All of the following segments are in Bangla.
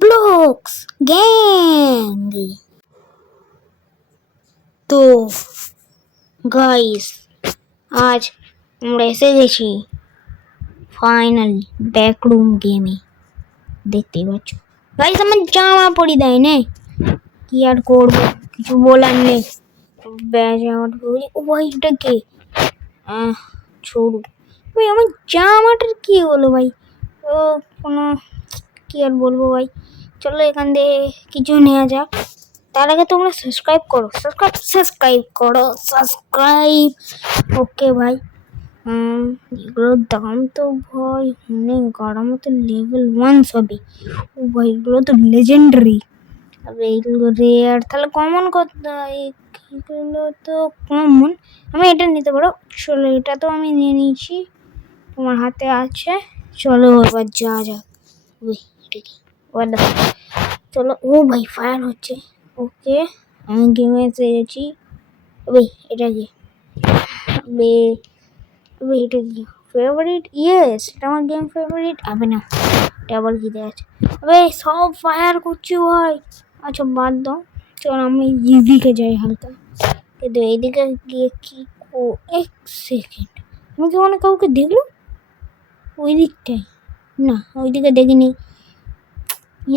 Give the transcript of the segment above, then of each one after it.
Blocks gang. তো গাইস, আজ আমরা এসে গেছি ফাইনালি ব্যাকরুম গেমে। দেখতেই পাচ্ছ গাইস, আমার জামা পরি দেয় নে, কি আর করবো, কিছু বলার নেই। জামাটা পরি, ও ভাই এটা কে? ছোড়ু ভাই, আমার জামাটার কি হলো ভাই? ও কোনো কি আর বলবো ভাই, চলো এখান থেকে কিছু নেওয়া যাক। তার আগে তোমরা সাবস্ক্রাইব করো। ওকে ভাই, এগুলোর দাম তো ভাই অনেক, আমার তো লেভেল 1 সবই। ও ভাই, এগুলো তো লেজেন্ডারি। তবে এইগুলো রেয়ার, তাহলে কমন করতে হয়। এগুলো তো কমন, আমি এটা নিতে পারো। চলো, এটা তো আমি নিয়ে নিয়েছি, তোমার হাতে আছে। চলো এবার যা যাক। এটা কি? চলো। ও ভাই, ফায়ার হচ্ছে। ওকে, আমি গেমে এসে গেছি। এটা কি? এটা কি ফেভারিট? ইয়েস, এটা আমার গেম ফেভারিট। আবে না, এটা আবার কি দেওয়া আছে? সব ফায়ার করছি ভাই। আচ্ছা বাদ দাও, চল আমি এইদিকে যাই হালকা। কিন্তু এইদিকে গিয়ে কি এক সেকেন্ড, আমি কি মনে কাউকে দেখলাম ওই দিকটায়? না, ওইদিকে দেখিনি।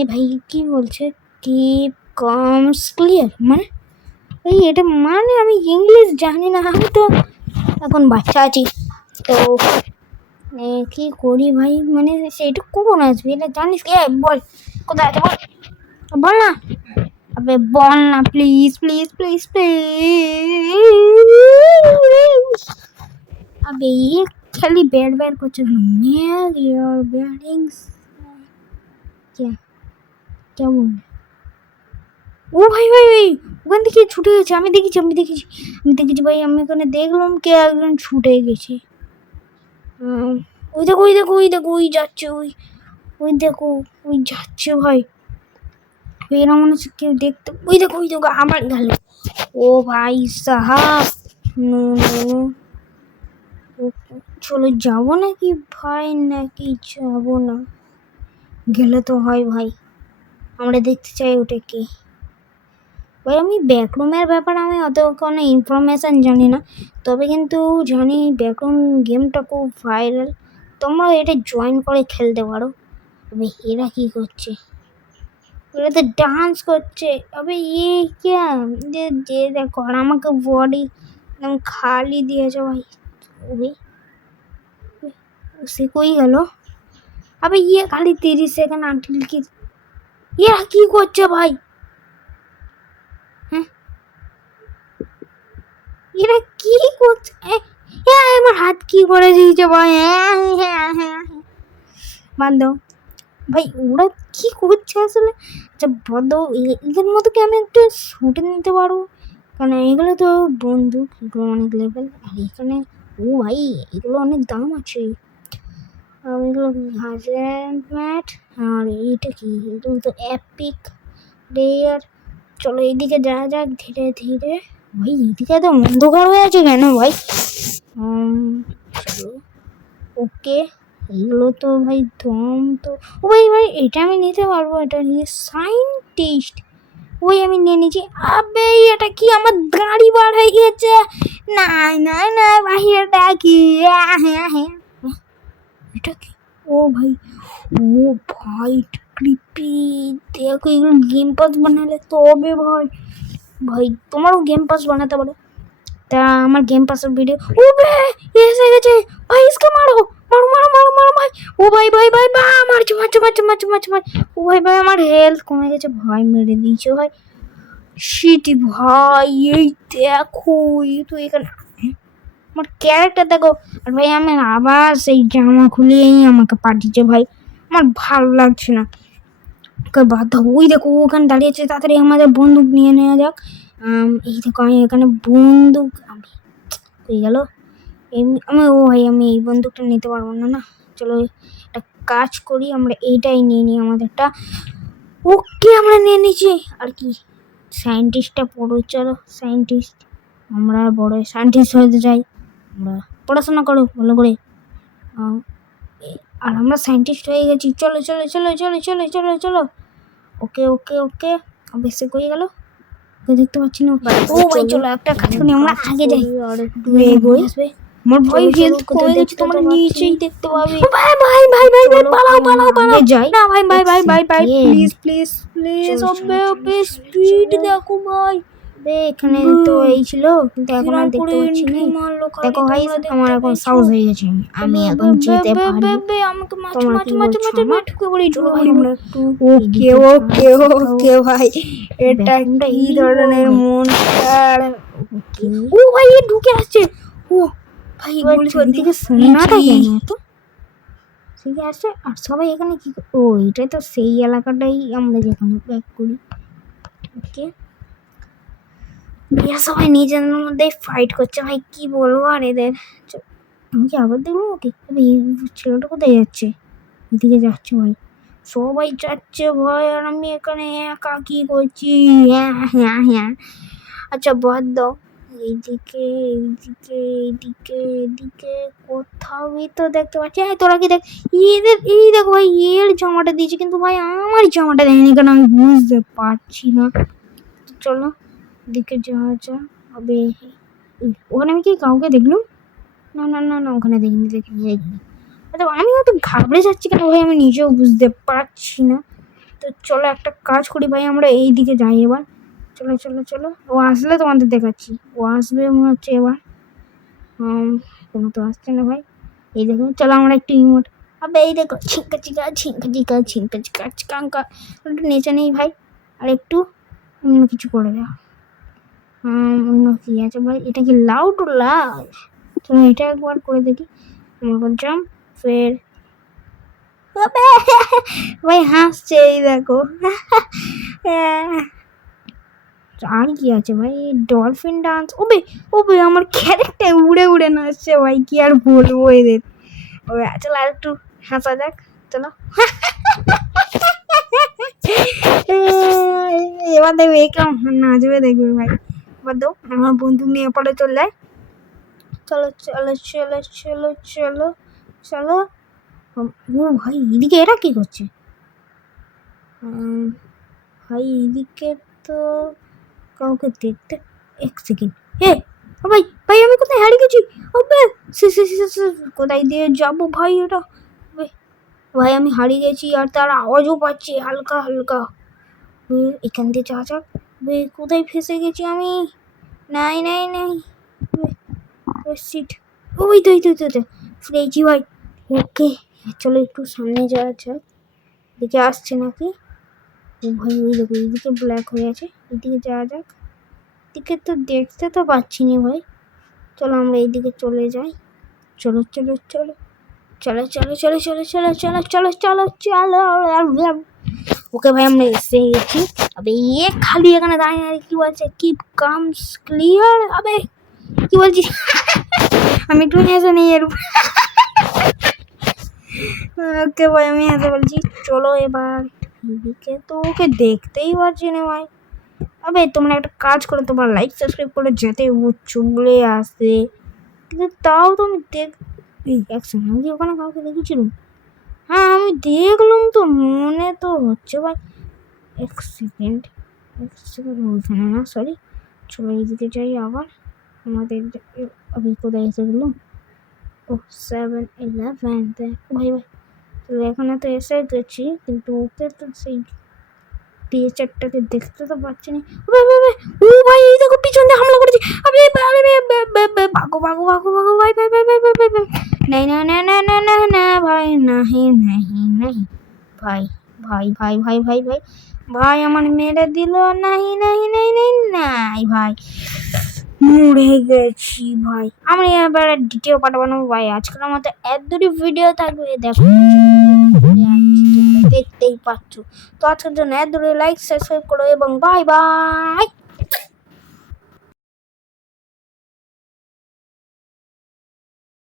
ভাই কি বলছে? কিপ কামস ক্লিয়ার মানে এটা মানে আমি ইংলিশ জানি না, আমি তো এখন বাচ্চা আছি। তো কি করি ভাই, মানে সেইটা কখন আসবে এটা জানিস কি? বল কোথায় আছে, বল না। আবে বল না, প্লিজ প্লিজ প্লিজ প্লিজ। আবে খালি ব্যাট করছে। ইয়োর ব্যাটিংস কেমন? ও ভাই ভাই ভাই, ওখান থেকে ছুটে গেছে। আমি দেখেছি ভাই, আমি ওখানে দেখলাম কে একজন ছুটে গেছে। ওই দেখো ওই যাচ্ছে, ওই দেখো ওই যাচ্ছে ভাই। এরা মনে হচ্ছে কেউ দেখতে। ওই দেখো আমার গেল। ও ভাই সাহাব, চলো যাবো নাকি ভাই, নাকি যাবো না? গেলে তো হয় ভাই, আমরা দেখতে চাই ওটা কে। ভাই আমি ব্যাকরুমের ব্যাপারে আমি অত কোনো ইনফরমেশান জানি না, তবে কিন্তু জানি ব্যাকরুম গেমটা খুব ভাইরাল। তোমরাও এটা জয়েন করে খেলতে পারো। তবে এরা কি করছে? এরা তো ডান্স করছে। আবে যে দেখো, আর আমাকে বডি একদম খালি দিয়েছে ভাই। সে কই গেল? আবে খালি 30 সেকেন্ড আনটিল কি? এরা কি করছে ভাই? এরা কি করছে? আমার হাত কি করে দিয়েছে ভাই? বান্ধব ভাই, ওরা কি করছে আসলে? আচ্ছা বন্ধ, এদের মতো কি আমি একটু শুটে নিতে পারবো? কারণ এগুলো তো বন্দুক, এগুলো অনেক লেভেল। আর এখানে ও ভাই, এগুলো অনেক দাম আছে। এগুলো ম্যাট। আর এইটা কি? এগুলো তো এপিক রেয়ার। চলো এইদিকে যাওয়া যাক ধীরে ধীরে। ভাই এইদিকে তো অন্ধকার হয়ে আছে কেন ভাই? চলো। ওকে, এগুলো তো ভাই দম তো। ও ভাই এটা আমি নিতে পারবো। এটা নিয়ে সাইন্টিস্ট, ওই আমি নিয়ে নিয়েছি। আবে এটা কি? আমার গাড়ি বার হয়ে গেছে। না না না ভাই, এটা কি? এটা কি? ও ভাই, ও ভাই ক্রিপি। দেখো এগুলো গেম পাস বানালে তবে ভাই। ভাই তোমারও গেম পাস বানাতে পারো। তা আমার গেম পাসের ভিডিও। ও ভাই এসে গেছে ভাই, ইসকে মারো মারো মারো মারো মারো ভাই। ও ভাই ভাই ভাই বা মারছে মারছে মারছে মারছে মারছে মারছে। ও ভাই ভাই, আমার হেলথ কমে গেছে ভাই, মেরে দিয়েছে ভাই। শিটি ভাই, এই দেখো এই তো এখানে আমার ক্যারেক্টার দেখো। আর ভাই আমি আবার সেই জামা খুলিয়েই আমাকে পাঠিয়েছে ভাই, আমার ভালো লাগছে না। বাধ্য। ওই দেখো ওখানে দাঁড়িয়েছে, তাড়াতাড়ি আমাদের বন্দুক নিয়ে নেওয়া যাক। এই দেখো আমি এখানে বন্দুক, আমি হয়ে গেল। আমি ও ভাই, আমি এই বন্দুকটা নিতে পারবো না। না চলো একটা কাজ করি, আমরা এইটাই নিয়ে নিই আমাদেরটা। ওকে আমরা নিয়ে নিচ্ছি। আর কি সায়েন্টিস্টটা পড়ো, চলো সায়েন্টিস্ট, আমরা বড় সায়েন্টিস্ট হতে চাই। আমরা পড়াশোনা করো ভালো করে। আর আমরা সায়েন্টিস্ট হয়ে গেছি। চলো চলো চলো চলো চলো চলো চলো। ওকে ওকে ওকে বেশি কই গেল, দেখতে পাচ্ছি না। ও ভাই চলো একটা কাজ করি, আমরা আগে যাই। আর একটু এগোই। আমার ভাই হেলথ কমে গেছে, তোমরা নিচেই দেখতে পাবে। ভাই ভাই ভাই ভাই ভাই পালাও পালাও পালাও। যাই না ভাই ভাই ভাই ভাই ভাই প্লিজ প্লিজ প্লিজ। ওবে ওবে স্পিড দেখো ভাই। এখানে তো এই ছিল, কিন্তু এখন আর দেখতে পাচ্ছি না। দেখো ভাই আমার এখন সাউন্ড হয়ে গেছে, আমি এখন যেতে পারি। আমাকে মাছ মাছ মাছ মাছ মাছ ঢুকে পড়ি। চলো ভাই আমরা একটু ওকে ওকে ওকে ভাই, এটা কি ধরনের মনস্টার? ও ভাই এ ঢুকে আসছে। ও ভাই এগুলো দিকে শোনাটা কেন এত ঠিক আছে? আর সবাই এখানে কি, ও এটাই তো সেই এলাকাটাই আমরা যেখানে ব্যাক করি। ওকে সবাই নিজেদের মধ্যে ফাইট করছে ভাই, কি বলবো আর এদের। আমি কি আবার দেখবো ওকে? এই ছেলেটা কোথায় যাচ্ছে? এদিকে যাচ্ছে ভাই, সবাই যাচ্ছে ভাই, আর আমি এখানে একা কি করছি? হ্যাঁ হ্যাঁ হ্যাঁ আচ্ছা বাদ দাও। এইদিকে এইদিকে এইদিকে এদিকে কোথাও তো দেখতে পাচ্ছি। হ্যাঁ তোরা কি দেখ, এদের এই দেখো ভাই এর জামাটা দিয়েছে, কিন্তু ভাই আমার জামাটা দেয়নি কেন আমি বুঝতে পারছি না। চলো দিকে যাওয়া যা হবে। ওখানে আমি কি কাউকে দেখলাম? না না না না ওখানে দেখিনি দেখিনি দেখিনি। আচ্ছা আমি হয়তো ঘাবড়ে যাচ্ছি কেন ভাই আমি নিজেও বুঝতে পারছি না। তো চলো একটা কাজ করি ভাই, আমরা এই দিকে যাই এবার। চলো চলো চলো, ও আসলে তোমাদের দেখাচ্ছি। ও আসবে মনে হচ্ছে এবার। কোনো তো আসছে না ভাই। এই দেখো চলো আমরা একটু ইমোট, আবে এই দেখো ছিঙ্কা চিকা ছিঙ্কা চিকা ছিঙ্কা চিকা চিকাঙ্কা। একটু নেচে নেই ভাই, আর একটু অন্য কিছু করে দাও। অন্য কি আছে ভাই? এটা কি লাউড লাভ? চলো এটা একবার করে দেখি। আমরা বলছিলাম ফের ভাই হাসছে এই দেখো। আর কি আছে ভাই? Dolphin dance. ওবে ওবে আমার ক্যারেক্টার উড়ে উড়ে নাচছে ভাই, কি আর বলবো এদের। ওবে চলো আর একটু হাসা যাক, চলো। এবার দেখবে কেমন নাচবে দেখবে ভাই। এবার দাও আমার বন্দুক নিয়ে পরে চলে যায়। চলো চলো চলো চলো চলো চলো। ও ভাই এদিকে এরা কি করছে? ভাই এদিকে তো কাউকে দেখতে, এক সেকেন্ড। হে ভাই ভাই আমি কোথায় হারিয়ে গেছি? কোথায় দিয়ে যাবো ভাই? এটা ভাই আমি হারিয়ে গেছি, আর তার আওয়াজও পাচ্ছি হালকা হালকা। এখান দিয়ে যাওয়া যাক। কোথায় ফেসে গেছি আমি? নাই নাই নাই সিট। ওই তো ফিরেছি ভাই। ওকে চলো একটু সামনে যাওয়া যাক, দেখে আসছে নাকি। ও ভাই ওই দেখো এইদিকে ব্ল্যাক হয়ে আছে, এদিকে যাওয়া যাক। এদিকে তো দেখতে তো পাচ্ছি না ভাই। চলো আমরা এইদিকে চলে যাই। চলো চলো চলো চলো চলো চলো চলো চলো চলো চলো চলো চলো। ওকে ভাই আমরা এসে গেছি। আবে এ খালি এখানে দাঁড়িয়ে কি বলছে? Keep comes clear. আবে কি বলছিস? আমি একটু হেসে নিই এর। ওকে ভাই আমি হেসে বলছি চলো এবার এদিকে। তো ওকে দেখতেই পাচ্ছি না ভাই। আবে তোমরা একটা কাজ করে তোমরা লাইক সাবস্ক্রাইব করে যেতে ও চলে আসে, কিন্তু তাও তো আমি এক সেকেন্ড আমি কি ওখানে কাউকে দেখেছিলাম? হ্যাঁ আমি দেখলাম তো, মনে তো হচ্ছে ভাই। এক সেকেন্ড ওইখানে না, সরি। চলো এইদিকে যাই আবার। আমাদের আমি কোথায় এসে গেলাম? ও 7-11 ভাই ভাই। চলো এখানে তো এসে গেছি, কিন্তু ওকে তো সেই টিচারটাকে দেখতে তো পাচ্ছি না। ও ভাই এই দেখো পিছন দিয়ে হামলা করেছে। আরে ভাগো ভাগো ভাগো ভাগো ভাই ভাই ভাই ভাই ভাই ভাই ভাই নাই না না না না না না ভাই নাহি নাহি নাহি ভাই ভাই ভাই ভাই ভাই ভাই ভাই আমার মেরে দিল। নাহি নাহি নাহি নাহি নাই ভাই, মরে গেছি ভাই। আমি এবার দ্বিতীয় পার্ট বানাবো ভাই। আজকের মতো এত দুটি ভিডিও থাকবে, দেখো দেখতেই পাচ্ছ। তো আজকের জন্য এত দূরে লাইক সাবস্ক্রাইব করো এবং বাই বাই।